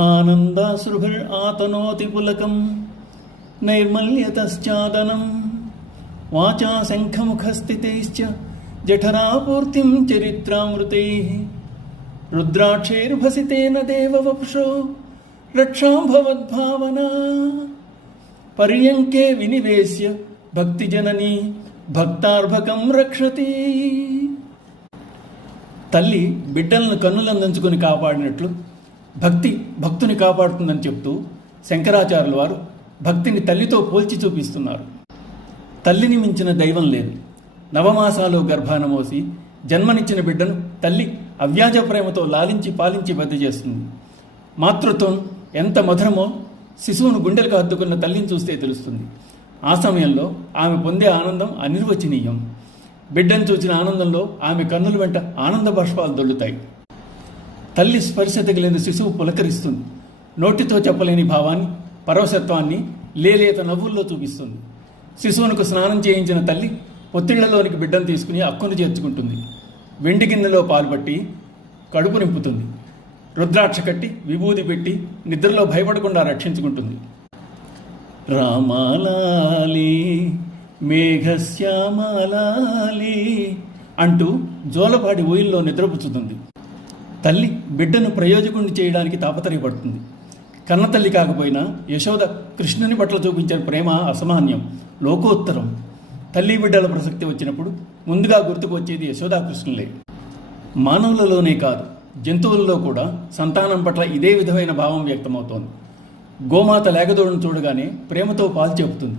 ఆనందాశ్రుభిర్ ఆతనోతి పులకం నైర్మల్యతశ్చాదనం వాచా శంఖముఖస్థితైశ్చ జఠరాపూర్తిం చరిత్రామృతైః రుద్రాక్షైర్భసితేన దేవవపుషో రక్షాం భవద్భావనా పర్యంకే వినివేశ్య భక్తిజననీ భక్తార్భకం రక్షతి. తల్లి బిడ్డలను కన్నులందించుకొని కాపాడినట్లు భక్తి భక్తుని కాపాడుతుందని చెప్తూ శంకరాచార్యుల వారు భక్తిని తల్లితో పోల్చి చూపిస్తున్నారు. తల్లిని మించిన దైవం లేదు. నవమాసాలు గర్భాన మోసి జన్మనిచ్చిన బిడ్డను తల్లి అవ్యాజ ప్రేమతో లాలించి పాలించి పెద్ద చేస్తుంది. మాతృత్వం ఎంత మధురమో శిశువును గుండెలకు హత్తుకున్న తల్లిని చూస్తే తెలుస్తుంది. ఆ సమయంలో ఆమె పొందే ఆనందం అనిర్వచనీయం. బిడ్డను చూచిన ఆనందంలో ఆమె కన్నుల వెంట ఆనంద బాష్పాలు దొల్లుతాయి. తల్లి స్పర్శ తగిలిన శిశువు పులకరిస్తుంది. నోటితో చెప్పలేని భావాన్ని, పరవశత్వాన్ని లేలేత నవ్వుల్లో చూపిస్తుంది. శిశువునకు స్నానం చేయించిన తల్లి పొత్తిళ్లలోనికి బిడ్డను తీసుకుని అక్కును చేర్చుకుంటుంది. వెండి గిన్నెలో పాలు పట్టి కడుపు నింపుతుంది. రుద్రాక్ష కట్టి విభూది పెట్టి నిద్రలో భయపడకుండా రక్షించుకుంటుంది. రామాలాలి మేఘశ్యామాలాలి అంటూ జోలపాడి ఊయిల్లో నిద్రపుచ్చుతుంది. తల్లి బిడ్డను ప్రయోజకుడిని చేయడానికి తాపత్రయపడుతుంది. కన్నతల్లి కాకపోయినా యశోద కృష్ణుని పట్ల చూపించిన ప్రేమ అసమాన్యం, లోకోత్తరం. తల్లి బిడ్డల ప్రసక్తి వచ్చినప్పుడు ముందుగా గుర్తుకు వచ్చేది యశోదాకృష్ణులే. మానవులలోనే కాదు, జంతువులలో కూడా సంతానం పట్ల ఇదే విధమైన భావం వ్యక్తమవుతోంది. గోమాత లేగదోడును చూడగానే ప్రేమతో పాలు చెబుతుంది.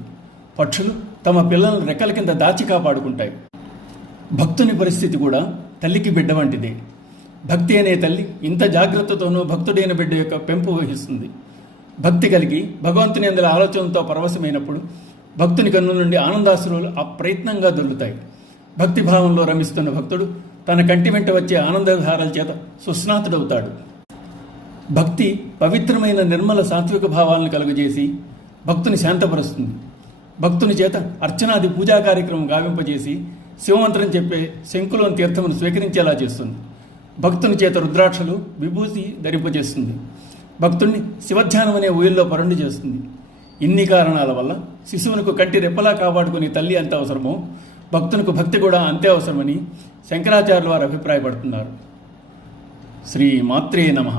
పక్షులు తమ పిల్లలను రెక్కల కింద దాచి కాపాడుకుంటాయి. భక్తుని పరిస్థితి కూడా తల్లికి బిడ్డ వంటిదే. భక్తి అనే తల్లి ఇంత జాగ్రత్తతోనూ భక్తుడైన బిడ్డ యొక్క పెంపు వహిస్తుంది. భక్తి కలిగి భగవంతుని అందుల ఆలోచనతో పరవశమైనప్పుడు భక్తుని కన్ను నుండి ఆనందాశ్రువులు అప్రయత్నంగా దొర్లుతాయి. భక్తిభావంలో రమిస్తున్న భక్తుడు తన కంటి వెంట వచ్చే ఆనందధారాల చేత సుస్నాతుడవుతాడు. భక్తి పవిత్రమైన నిర్మల సాత్విక భావాలను కలుగజేసి భక్తుని శాంతపరుస్తుంది. భక్తుని చేత అర్చనాది పూజా కార్యక్రమం గావింపజేసి శివమంత్రం చెప్పే శంకులోని తీర్థమును స్వీకరించేలా చేస్తుంది. భక్తుని చేత రుద్రాక్షలు విభూతి ధరింపజేస్తుంది. భక్తుణ్ణి శివధ్యానం అనే ఊయల్లో పరుండి చేస్తుంది. ఇన్ని కారణాల వల్ల శిశువునకు కంటి రెప్పలా కాపాడుకుని తల్లి ఎంత అవసరమో భక్తునికి భక్తి కూడా అంతే అవసరమని శంకరాచార్యుల వారు అభిప్రాయపడుతున్నారు. శ్రీ మాత్రే నమః.